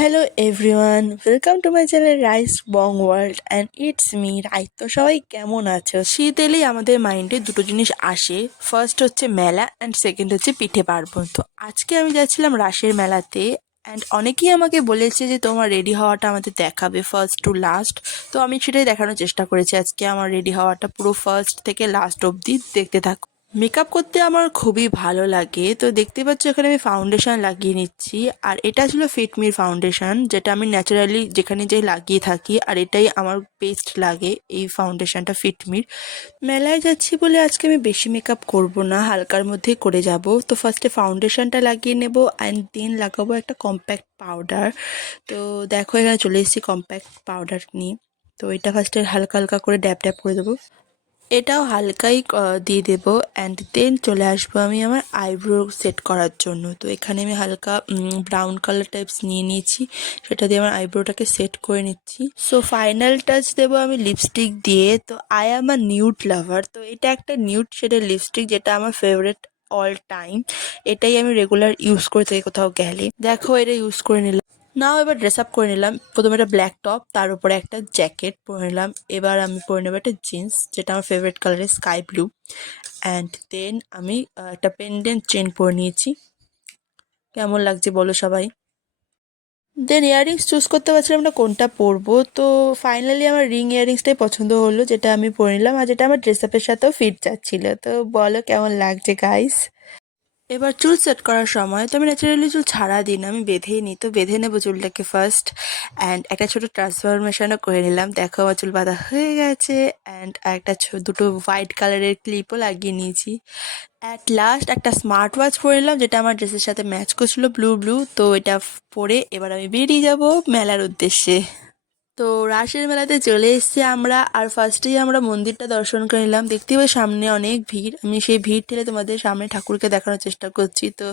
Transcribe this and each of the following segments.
Hello everyone, welcome to my channel rice Bong world and it's me rice. তো সবাই কেমন আছো? শীত এলেই আমাদের মাইন্ডে দুটো জিনিস আসে, ফার্স্ট হচ্ছে মেলা অ্যান্ড সেকেন্ড হচ্ছে পিঠে পার্বণ। তো আজকে আমি যাচ্ছিলাম রাসের মেলাতে অ্যান্ড অনেকেই আমাকে বলেছে যে তোমার রেডি হওয়াটা আমাদের দেখাবে ফার্স্ট টু লাস্ট। তো আমি সেটাই দেখানোর চেষ্টা করেছি আজকে, আমার রেডি হওয়াটা পুরো ফার্স্ট থেকে লাস্ট অবধি দেখতে থাকো। মেকআপ করতে আমার খুবই ভালো লাগে। তো দেখতে পাচ্ছ এখানে আমি ফাউন্ডেশন লাগিয়ে নিচ্ছি, আর এটা ছিল ফিটমির ফাউন্ডেশন, যেটা আমি ন্যাচারালি যেখানে যাই লাগিয়ে থাকি, আর এটাই আমার বেস্ট লাগে এই ফাউন্ডেশনটা ফিটমির। মেলায় যাচ্ছি বলে আজকে আমি বেশি মেকআপ করব না, হালকার মধ্যেই করে যাব। তো ফার্স্টে ফাউন্ডেশনটা লাগিয়ে নেব অ্যান্ড দেন লাগাবো একটা কম্প্যাক্ট পাউডার। তো দেখো এখানে চলে এসেছি কম্প্যাক্ট পাউডার নিয়ে। তো এটা ফার্স্টে হালকা হালকা করে ড্যাব ড্যাব করে দেবো, এটাও হালকাই দিয়ে দেবো অ্যান্ড দেন চলে আসবো আমি আমার আইব্রো সেট করার জন্য। তো এখানে আমি হালকা ব্রাউন কালার টাইপস নিয়ে নিয়েছি, সেটা দিয়ে আমার আইব্রোটাকে সেট করে নিচ্ছি। সো ফাইনাল টাচ দেবো আমি লিপস্টিক দিয়ে। তো আই অ্যাম আ নিউড লাভার, তো এটা একটা নিউড শেডের লিপস্টিক যেটা আমার ফেভারিট অল টাইম। এটাই আমি রেগুলার ইউজ করে থাকি কোথাও গেলে। দেখো এটা ইউজ করে নিলাম। নাও এবার ড্রেস আপ করে নিলাম। প্রথমে একটা ব্ল্যাক টপ, তার উপরে একটা জ্যাকেট পরে নিলাম। এবার আমি পরে নেবো একটা জিন্স, যেটা আমার ফেভারিট কালারের স্কাই ব্লু। অ্যান্ড দেন আমি একটা পেন্ডেন্ট চেন পরে নিয়েছি। কেমন লাগছে বলো সবাই? দেন ইয়াররিংস চুজ করতে পারছিলাম না কোনটা পরবো, তো ফাইনালি আমার রিং ইয়াররিংসটাই পছন্দ হলো, যেটা আমি পরে নিলাম আর যেটা আমার ড্রেস আপের সাথেও ফিট যাচ্ছিল। তো বলো কেমন লাগছে গাইস? এবার চুল সেট করার সময় তো আমি ন্যাচারালি চুল ছাড়া দিই না, আমি বেঁধেই নিই। তো বেঁধে নেবো চুলটাকে ফার্স্ট অ্যান্ড একটা ছোটো ট্রান্সফরমেশনও করে নিলাম। দেখো আমার চুল বাঁধা হয়ে গেছে অ্যান্ড একটা দুটো হোয়াইট কালারের ক্লিপও লাগিয়ে নিয়েছি। অ্যাট লাস্ট একটা স্মার্ট ওয়াচ পরে নিলাম, যেটা আমার ড্রেসের সাথে ম্যাচ করছিল, ব্লু ব্লু। তো এটা পরে এবার আমি বেরিয়ে যাব মেলার উদ্দেশ্যে। তো রাসের মেলাতে চলে এসেছি আমরা, আর ফার্স্টেই আমরা মন্দিরটা দর্শন করে নিলাম। দেখতে পাই সামনে অনেক ভিড়, আমি সেই ভিড় ঠেলে তোমাদের সামনে ঠাকুরকে দেখানোর চেষ্টা করছি। তো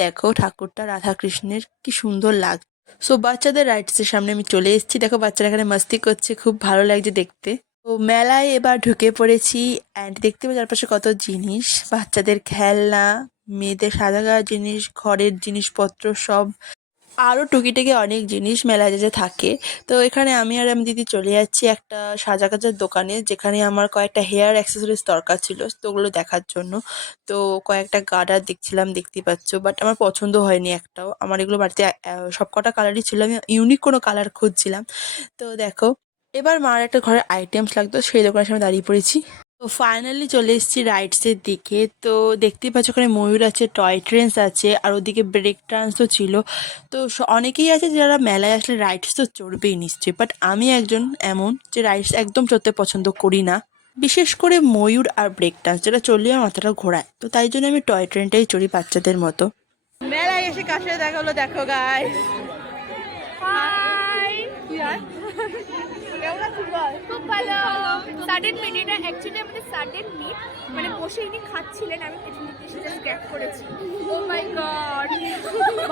দেখো ঠাকুরটা রাধা কৃষ্ণের কি সুন্দর লাগ। সো বাচ্চাদের রাইডসের সামনে আমি চলে এসেছি, দেখো বাচ্চারা এখানে মাস্তি করছে, খুব ভালো লাগছে দেখতে। তো মেলায় এবার ঢুকে পড়েছি অ্যান্ড দেখতে পাই চারপাশে কত জিনিস, বাচ্চাদের খেলনা, মেয়েদের সাদা গাঁয়ের জিনিস, ঘরের জিনিসপত্র সব, আরও টুকিটাকি অনেক জিনিস মেলায় যে থাকে। তো এখানে আমি আর আমি দিদি চলে যাচ্ছি একটা সাজা কাজার দোকানে, যেখানে আমার কয়েকটা হেয়ার অ্যাক্সেসরিজ দরকার ছিল, তো ওগুলো দেখার জন্য। তো কয়েকটা গার্ডার দেখছিলাম, দেখতে পাচ্ছ, বাট আমার পছন্দ হয়নি একটাও। আমার এগুলো বাড়িতে সব কটা কালারই ছিল, আমি ইউনিক কোনো কালার খুঁজছিলাম। তো দেখো এবার মার একটা ঘরের আইটেমস লাগতো, সেই দোকানের সামনে দাঁড়িয়ে পড়েছি। তো ফাইনালি চলে এসেছি রাইডসের দিকে। তো দেখতেই পাচ্ছ ওখানে ময়ূর আছে, টয় ট্রেনস আছে, আর ওদিকে ব্রেক ডান্সও ছিল। তো অনেকেই আছে যারা মেলায় আসলে রাইডস তো চড়বেই নিশ্চয়ই, বাট আমি একজন এমন যে রাইডস একদম চড়তে পছন্দ করি না, বিশেষ করে ময়ূর আর ব্রেক ডান্স, যেটা চললে আমার মাথাটা ঘোরায়। তো তাই জন্য আমি টয় ট্রেনটাই চড়ি বাচ্চাদের মতো। মেলায় এসে কার সাথে দেখা হলো দেখো গাইস। হাই খুব ভালো সাডেন মিনিট অ্যাকচুয়ালি আমাদের সাডেন মিট মানে বসে ইনি খাচ্ছিলেন, আমি পেছনে এসে জাস্ট গ্র্যাব করেছি। ও মাই গড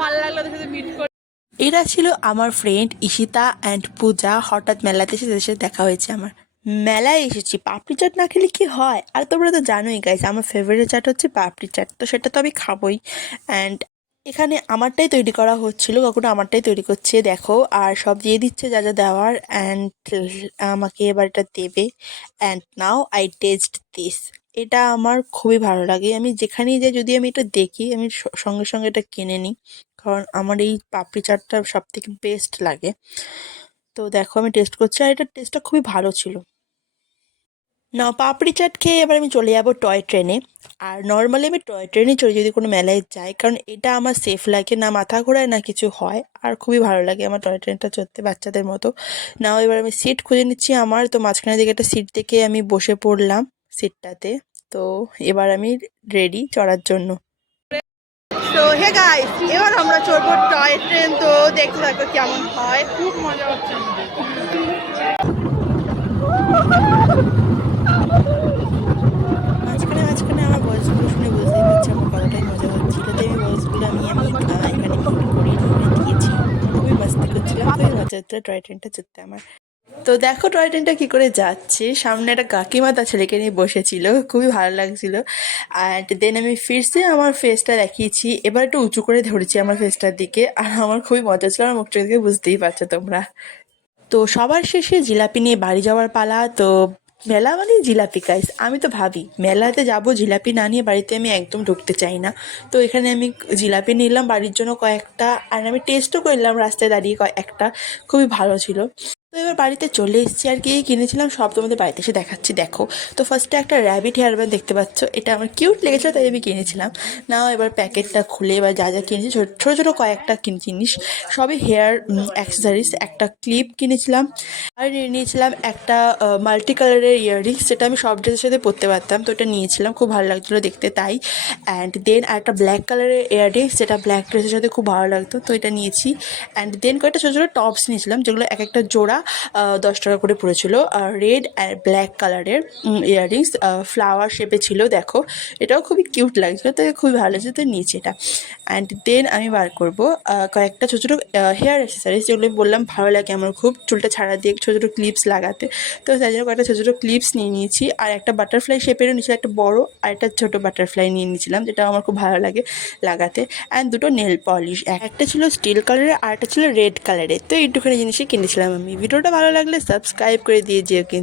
ভালো লাগলো ওদের সাথে মিট করে। এরা ছিল আমার ফ্রেন্ড ঈশিতা অ্যান্ড পূজা। হঠাৎ মেলাতে এসে এদের সাথে দেখা হয়েছে আমার। মেলায় এসেছি, পাপড়ি চাট না খেলে কি হয়? আর তোমরা তো জানোই গাইস, আমার ফেভারিট চাট হচ্ছে পাপড়ি চাট, তো সেটা তো আমি খাবোই। অ্যান্ড এখানে আমারটাই তৈরি করা হচ্ছিল, কাকুটা আমারটাই তৈরি করছে দেখো, আর সব দিয়ে দিচ্ছে যা যা দেওয়ার। অ্যান্ড আমাকে এবার এটা দেবে। And now I test this. এটা আমার খুবই ভালো লাগে, আমি যেখানেই যাই যদি আমি এটা দেখি আমি সঙ্গে সঙ্গে এটা কিনে নিই, কারণ আমার এই পাপড়ি চাটটা সব থেকে বেস্ট লাগে। তো দেখো আমি টেস্ট করছি, আর এটার টেস্টটা খুবই ভালো ছিল। না, পাপড়ি চাট খেয়ে এবার আমি চলে যাবো টয় ট্রেনে। আর নর্মালি আমি টয় ট্রেনে চড়ি যদি কোনো মেলায় যাই, কারণ এটা আমার সেফ লাগে, না মাথা ঘোরায় না কিছু হয়, আর খুবই ভালো লাগে আমার টয় ট্রেনটা চড়তে বাচ্চাদের মতো। নাও এবার আমি সিট খুঁজে নিচ্ছি আমার, তো মাঝখানের দিকে একটা সিট দেখে আমি বসে পড়লাম সিটটাতে। তো এবার আমি রেডি চড়ার জন্য। তো হে গাইস, এবার আমরা চড়বো টয় ট্রেন, তো দেখতে থাকো কেমন হয়, খুব মজা হচ্ছে। মাঝখানে মাঝখানে আমার ভয়েসগুলো শুনে বুঝতেই পারছি আমার কতটাই মজা হচ্ছিল। তো এই ভয়েসগুলো আমি এখানে মিউট করে দিয়েছি। খুবই মাস্তি করছিলাম, খুবই মজা হচ্ছিল টয় ট্রেনটা চড়তে আমার। তো দেখো টয় ট্রেনটা কী করে যাচ্ছে, সামনে একটা কাকিমা তার ছেলেকে নিয়ে বসেছিল, খুবই ভালো লাগছিল। অ্যান্ড দেন আমি ফিরছে আমার ফেসটা দেখিয়েছি, এবার একটু উঁচু করে ধরেছি আমার ফেসটার দিকে, আর আমার খুবই মজা ছিল, আমার মুখটা দিকে বুঝতেই পারছো তোমরা। তো সবার শেষে জিলাপি নিয়ে বাড়ি যাওয়ার পালা। তো মেলা মানে জিলাপি গাইস, আমি তো ভাবি মেলাতে যাব জিলাপি না নিয়ে বাড়িতে আমি একদম ঢুকতে চাই না। তো এখানে আমি জিলাপি নিলাম বাড়ির জন্য কয়েকটা, আর আমি টেস্টও করলাম রাস্তায় দাঁড়িয়ে কয়েকটা, খুবই ভালো ছিল। তো এবার বাড়িতে চলে এসেছি, আর কি কিনেছিলাম সব তোমাদের বাড়িতে এসে দেখাচ্ছি দেখো। তো ফার্স্টে একটা র্যাবিট হেয়ার ব্যান্ড দেখতে পাচ্ছ, এটা আমার কিউট লেগেছিলো তাই আমি কিনেছিলাম। নাও এবার প্যাকেটটা খুলে এবার যা যা কিনেছি ছোটো ছোটো কয়েকটা জিনিস, সবই হেয়ার অ্যাক্সেসরিজ। একটা ক্লিপ কিনেছিলাম, আর নিয়ে নিয়েছিলাম একটা মাল্টি কালারের ইয়াররিংস, যেটা আমি সব ড্রেসের সাথে পরতে পারতাম, তো এটা নিয়েছিলাম, খুব ভালো লাগছিলো দেখতে তাই। অ্যান্ড দেন একটা ব্ল্যাক কালারের ইয়াররিংস, যেটা ব্ল্যাক ড্রেসের সাথে খুব ভালো লাগতো, তো এটা নিয়েছি। অ্যান্ড দেন কয়েকটা ছোটো ছোটো টপস নিয়েছিলাম, যেগুলো এক একটা জোড়া 10 টাকা করে পড়েছিল। রেড অ্যান্ড ব্ল্যাক কালারের ইয়াররিংস, ফ্লাওয়ার শেপে ছিল দেখো, এটাও খুবই কিউট লাগছিলো, তো খুবই ভালো লাগছে, তো নিয়েছি এটা। অ্যান্ড দেন আমি বার করবো কয়েকটা ছোটো ছোটো হেয়ার অ্যাক্সেসরিজ, যেগুলো বললাম ভালো লাগে আমার খুব, চুলটা ছাড়া দিয়ে ছোটো ছোটো ক্লিপস লাগাতে। তো তাই জন্য কয়েকটা ছোটো ছোটো ক্লিপস নিয়ে নিয়েছি, আর একটা বাটারফ্লাই শেপেরও নিয়েছিলাম, একটা বড় আর একটা ছোটো বাটারফ্লাই নিয়ে নিয়েছিলাম, যেটা আমার খুব ভালো লাগে লাগাতে। অ্যান্ড দুটো নেল পলিশ, একটা ছিল স্টিল কালারের আর একটা ছিল রেড কালারের। তো এইটুখানি জিনিসই কিনেছিলাম আমি। ভিডিওটা ভালো লাগলে সাবস্ক্রাইব করে দিয়ে যেও কিন্তু।